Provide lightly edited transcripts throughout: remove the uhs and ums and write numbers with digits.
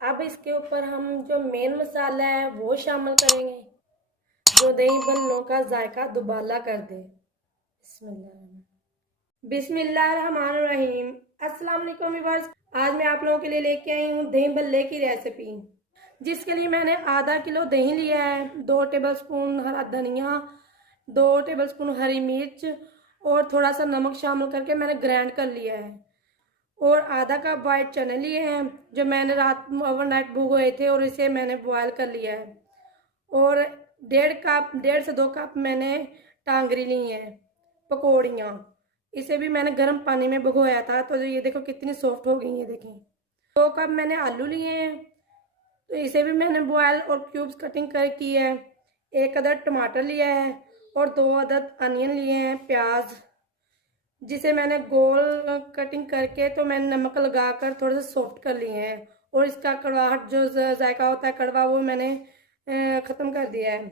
अब इसके ऊपर हम जो मेन मसाला है वो शामिल करेंगे, जो दही बल्लों का जायका दुबाला कर दे। बिस्मिल्लाहिर्रहमानिर्रहीम। अस्सलाम वालेकुम व्यूअर्स, आज मैं आप लोगों के लिए लेके आई हूँ दही बल्ले की रेसिपी, जिसके लिए मैंने आधा किलो दही लिया है, 2 टेबलस्पून हरा धनिया, 2 टेबलस्पून हरी मिर्च और थोड़ा सा नमक शामिल करके मैंने ग्राइंड कर लिया है। और आधा कप वाइट चने लिए हैं जो मैंने रात ओवरनाइट भिगोए थे और इसे मैंने बॉयल कर लिया है। और 1.5 से 2 कप मैंने टांगरी ली हैं, पकौड़ियाँ, इसे भी मैंने गर्म पानी में भिगोया था, तो ये देखो कितनी सॉफ्ट हो गई है। देखें, 2 कप मैंने आलू लिए हैं, तो इसे भी मैंने बॉयल और क्यूब्स कटिंग कर की है। 1 अदद टमाटर लिया है और 2 अदद अनियन लिए हैं, प्याज, जिसे मैंने गोल कटिंग करके तो मैंने नमक लगाकर थोड़ा सा सॉफ्ट कर लिए हैं। और इसका कड़वाहट जो जायका होता है कड़वा, वो मैंने ख़त्म कर दिया है।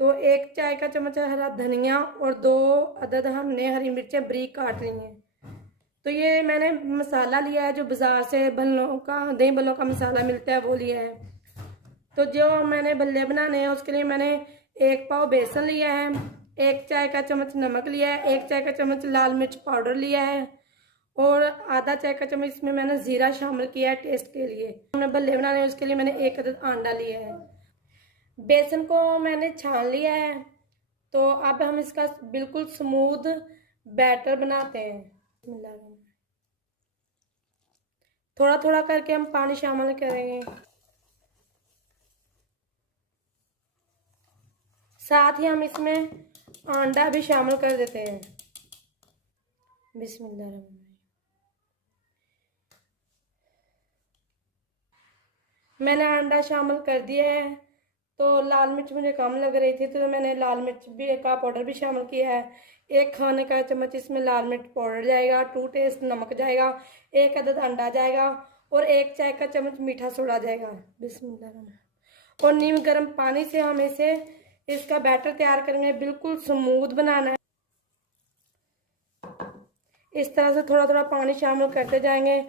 तो 1 चाय का चम्मच हरा धनिया और 2 अदद हमने हरी मिर्चें बारीक काट ली हैं। तो ये मैंने मसाला लिया है जो बाज़ार से बल्लों का, दही बल्लों का मसाला मिलता है, वो लिया है। तो जो मैंने बल्ले बनाने हैं उसके लिए मैंने 1 पाव बेसन लिया है, 1 चाय का चम्मच नमक लिया है, 1 चाय का चम्मच लाल मिर्च पाउडर लिया है और आधा चाय का चम्मच इसमें मैंने ज़ीरा शामिल किया है टेस्ट के लिए। हमने बल्ले बनाने हैं उसके लिए मैंने 1 अदद अंडा लिया है। बेसन को मैंने छान लिया है, तो अब हम इसका बिल्कुल स्मूथ बैटर बनाते हैं। थोड़ा थोड़ा करके हम पानी शामिल करेंगे, साथ ही हम इसमें अंडा भी शामिल कर देते हैं। बिस्मिल्लाह। मैंने अंडा शामिल कर दिया है। तो लाल मिर्च मुझे कम लग रही थी, तो मैंने लाल मिर्च भी का पाउडर भी शामिल किया है। 1 खाने का चम्मच इसमें लाल मिर्च पाउडर जाएगा, 2 टेस्ट नमक जाएगा, 1 अदद अंडा जाएगा और 1 चाय का चम्मच मीठा सोडा जाएगा। बिस्मिल्लाह। और नीम गर्म पानी से हम इसका बैटर तैयार करेंगे, बिल्कुल स्मूथ बनाना है। इस तरह से थोड़ा थोड़ा पानी शामिल करते जाएंगे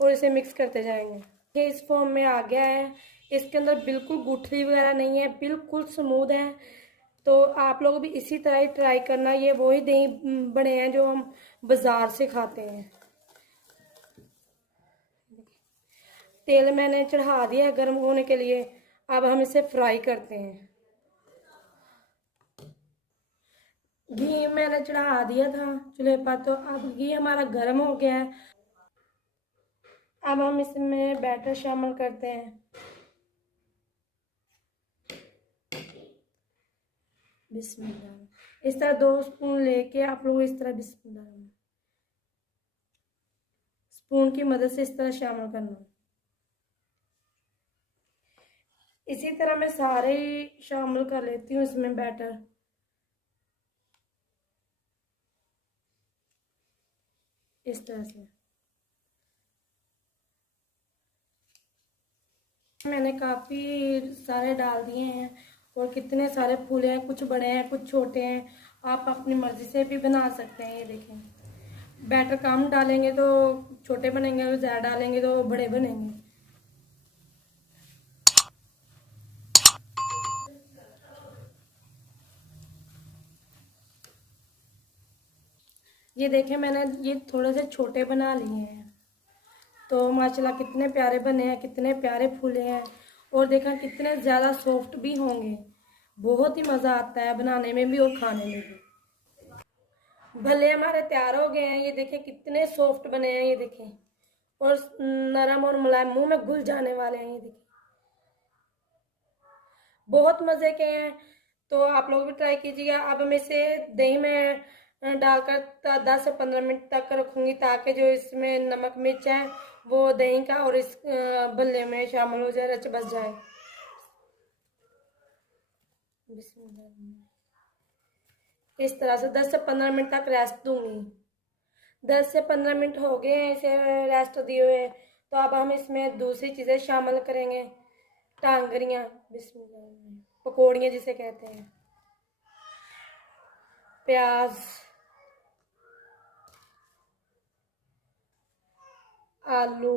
और इसे मिक्स करते जाएंगे। ये इस फॉर्म में आ गया है, इसके अंदर बिल्कुल गुठली वगैरह नहीं है, बिल्कुल स्मूथ है। तो आप लोग भी इसी तरह ही ट्राई करना। ये वही दही बने हैं जो हम बाजार से खाते हैं। तेल मैंने चढ़ा दिया है गर्म होने के लिए, अब हम इसे फ्राई करते हैं। घी मैंने चढ़ा दिया था चूल्हे पर, तो अब घी हमारा गर्म हो गया है। अब हम इसमें बैटर शामिल करते हैं। बिस्मिल्लाह। इस तरह 2 स्पून लेके आप लोग इस तरह बिस्मिल्लाह स्पून की मदद से इस तरह शामिल करना। इसी तरह मैं सारे शामिल कर लेती हूँ इसमें बैटर। इस तरह से मैंने काफ़ी सारे डाल दिए हैं और कितने सारे फूले हैं, कुछ बड़े हैं कुछ छोटे हैं। आप अपनी मर्ज़ी से भी बना सकते हैं। ये देखें, बैटर कम डालेंगे तो छोटे बनेंगे और ज़्यादा डालेंगे तो बड़े बनेंगे। ये देखें, मैंने ये थोड़े से छोटे बना लिए हैं, तो माशाल्लाह कितने प्यारे बने हैं, कितने प्यारे फूले हैं और देखा कितने ज़्यादा सॉफ्ट भी होंगे। बहुत ही मज़ा आता है बनाने में भी और खाने में भी। भले हमारे तैयार हो गए हैं, ये देखें कितने सॉफ्ट बने हैं, ये देखें, और नरम और मुलायम, मुंह में घुल जाने वाले हैं। ये देखें, बहुत मज़े के हैं। तो आप लोग भी ट्राई कीजिएगा। अब मैं इसे दही में डालकर 10 से 15 मिनट तक रखूँगी, ताकि जो इसमें नमक मिर्च है वो दही का और इस बल्ले में शामिल हो जाए, रच बस जाए। इस तरह से 10 से 15 मिनट तक रेस्ट दूंगी। 10 से 15 मिनट हो गए हैं इसे रेस्ट दिए हुए। तो अब हम इसमें दूसरी चीज़ें शामिल करेंगे, टांगरियाँ, बिस्मिल्लाह, पकौड़ियाँ जिसे कहते हैं, प्याज, आलू,